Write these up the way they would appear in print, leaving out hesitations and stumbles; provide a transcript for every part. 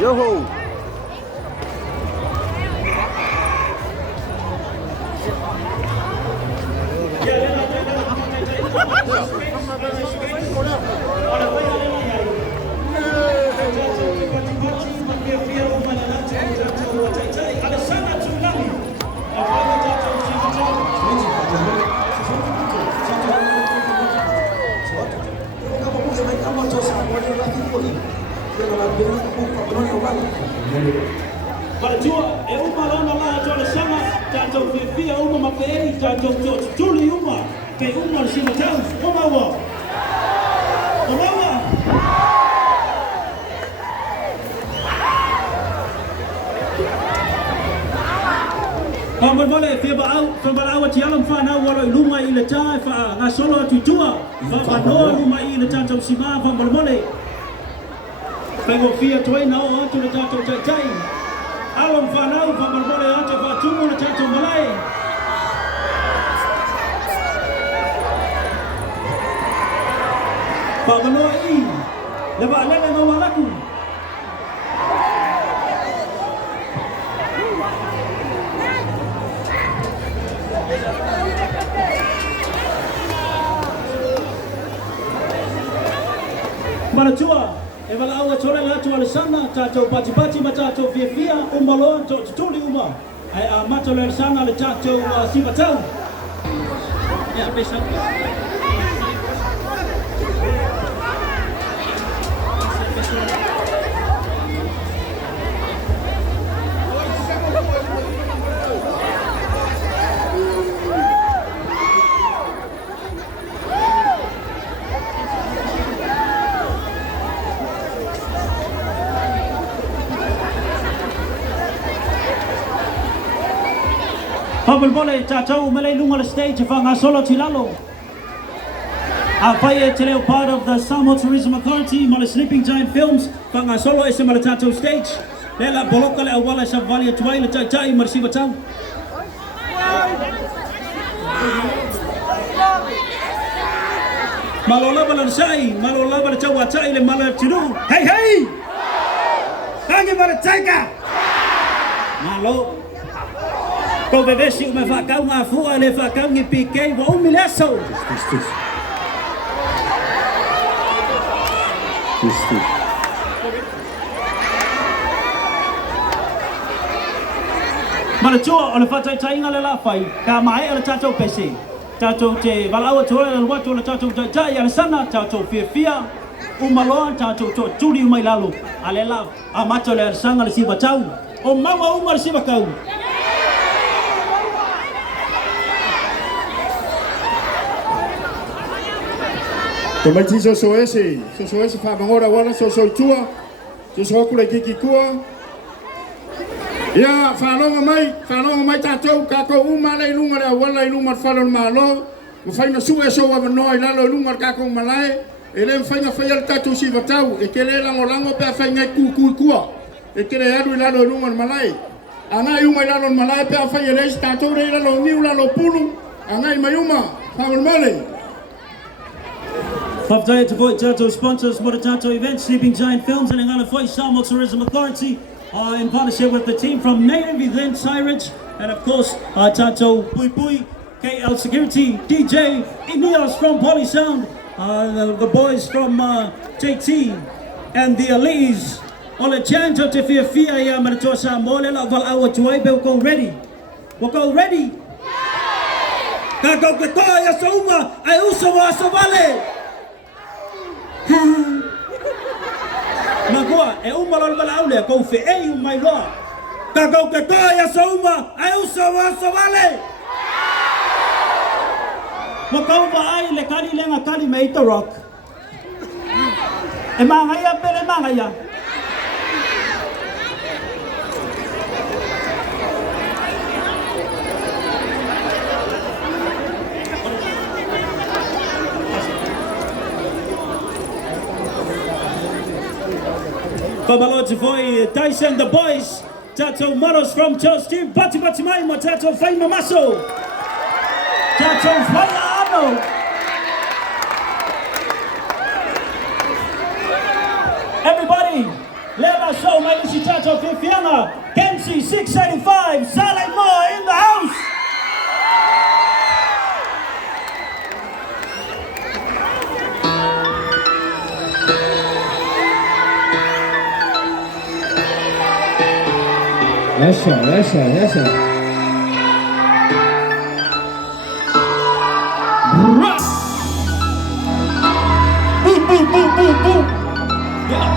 Yo-ho! Barajua, uma lana la jole sama, tato fia uma mapei, tato tuli uma, ke uma si matau, omawa. Omawa. Pambar mole fia ba au ti alam fa na wala luma I le tai fa na solo tutua, fa no luma I le tato sima pambar mole. Pengo fia toi na o atu le tato tai. Alam whanau whamarmore ate whātumu na tātou malai. Whamanoa I, le wa'alele no walaku. Maratua. E wala aua tole la tu alisana tato pati ma tato fia umalo to tuli uma ai a mato le alisana le tato sivatau ya pesa Pabal bole tatou malay lunga le stage whanga solo tilalo. A paia te leo part of the SAMOA Tourism Authority male Sleeping Giant Films whanga solo ese male tatou stage. Lela boloka le awala sa valia tuai le tai marsiva tau. Malola balan sai, malola balan tawa tai le mala tiru. Hey hey! Hangi mala taika. Malo. Ko bevesi me whakau ngā fua le whakau ngi PK wa umi le aso. Maratua o le whatai tainga le la whai, ka mai ala tatou pese. Tatou te walaua tore le watu le tatou tai ala sana, tatou fia, umaloa tatou turi umai lalo. Ale la amato le arsanga le siva tau, o maua uma le siva kau. Tomaiti so ese fa mangora wala so tua, so kule kiki kua. Ya whanonga mai tātou kako uma le lunga le wala I lunga whalon malo. Mwhaina sue so wa manoa I lalo lunga kako malai. E le mwhaina whaial tātou si watau. E ke le lango pia whainga kua. E ke le adu I lalo lunga malai. Angai uma I lalo malai pia whaia leisi tātou rei lalo niu lalo pulu. Angai mai uma, whaon male. Whaftai to void Tato sponsors for the Tato event, Sleeping Giant Films and Ngana Foi SAMOA Tourism Authority in partnership with the team from Native Event Cyrich and of course Tato Pui Pui, KL Security, DJ Ineos from Poly Sound the boys from JT and the Elise. Ole change te fia ya maritoa SAMOA le la val awa tuai be go ready. We'll go ready. Ka go ke toa ya sauma ai uso wa savale. Magua e uma lo val aule go fe e mai loa. Ka go ke toa ya sauma ai uso wa savale. Makauva ai le kali lenga kali me ita rock. E mangaya pele mangaya. Babaloji Voi, Tyson the boys, Tato Maros from Chelsea, Bati Maimo, Tato Faima Maso, Tato Faima Ano. Everybody, let us show my Lucy Tato Fifiana, Kensi 685, SAMOA in the house. Yes sir, yes sir, yes sir. Boom, boom, boom, boom, boom. Yeah.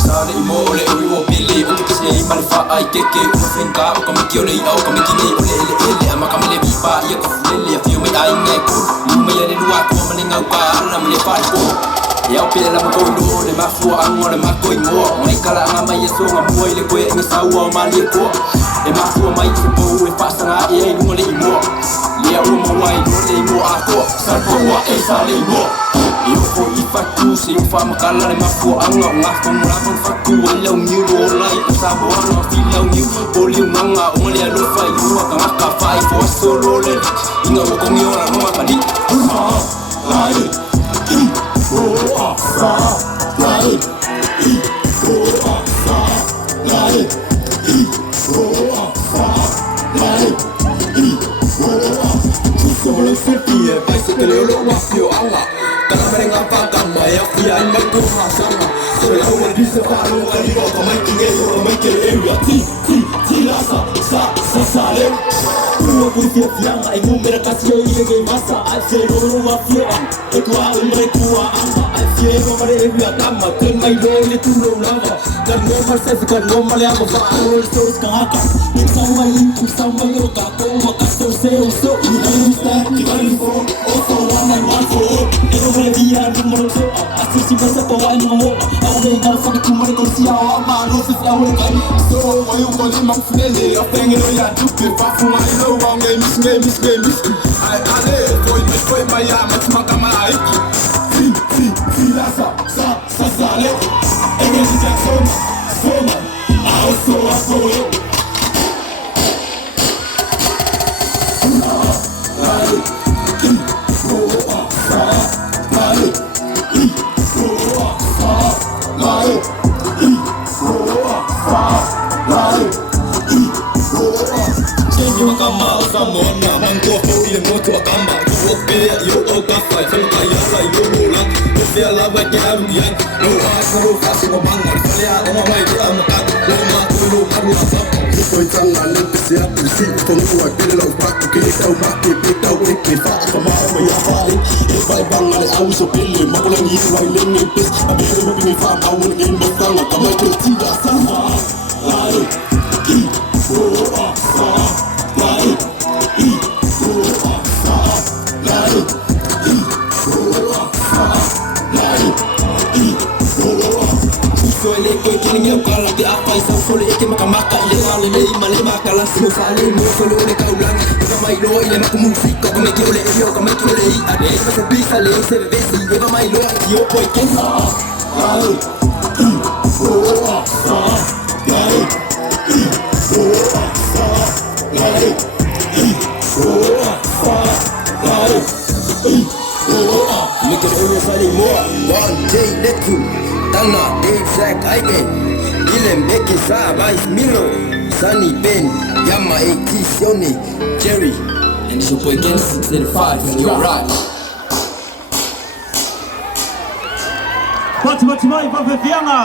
Sale mo ole uri wo bili o ke sei mali fa ai keke o fenka o ka miki ole au ka miki ni ole ele ama ka mele bi ba ye ko fulele fi me ai ne ko me ye lu ko mane ngau ka na me fa ko ya o pele la ko ndo le ma fu an mo le ma ko ngo mai kala nga mai so nga mo ile ko e sa wa ma le ko e ma fu mai ko e fa sa nga e ngo le mo le o mo wai no le mo a ko sa ko wa e sa le mo Io ko I fatu se o fa makala le mafu anga o nga fo mura fo fatu o le o miu o lai o sa bo anga fi le o miu o le manga o le alo fa I o ka maka fa I fo solo le inga o kongi o la no ma kali lai I o a sa lai I o a sa lai I o a sa lai I o a so le sepi e pai se ke le o lo wa fio anga Kana merenga pakama ya fia I mai ko hasanga So le o le bisa palo ali o ka mai kinge o mai ke area Ti sa le Ua pui fia fianga I mumera kasi o I lege masa Ai fia o wa fio anga E kua umre kua anga Ai fia o mare area kama Ken mai lo le tu lo lava Kan no marses kan no male amo fa o le soros ka haka Sa mai o ka ko makaso se o so I sta ki kali fo o so wa mai wa fo E o mare dia no mo so Asi si basa po ai no mo Au be na fa ku mare ko si a ma no se fa o le kai So mai o ko le ma fulele a pengi no ya dupe fa fu mai lo wa ngai mis Ai ale foi mai ya ma tuma kama ai Fi la sa le E ke si Jackson Soma Au so a so Kama Samoa mango fo ile moto akamba yo pe yo o ka fa fe ka ya sai yo bola o fe la va ke aru ya no a ko fa se ko manga le a o mai ke am ka lo ma ko lo ma ru sa ko tanga le se a tu si ko no wa ke lo pa ko ke ta ma ke pe ta o ke fa ka ma ya fa e fa banga le au so pele ma ko le ni wa le ni pes a be mo bi ni fa ma won ni mo tanga ka ma ke ti da sa ma ai I o a sa lai I o a sa lai I o a sa lai I o a so le ko ke ni ka la te a fa sa so le ke makamaka le la le male makala so fa le mo so le ka ulanga ka mai lo ile ma ku musika ko me ke le yo ka me ke le I a de se pisa le se ve si eva mai lo yo poi ke sa lai I o a sa lai I o a sa lai Kana, Dave, Zach, Aiken, Willem, Becky, Saab, Ice, Milo, Sunny, Ben, Yama, AT, Sione, Jerry. And it's your boy Genesis 685, you're right. Pati mai va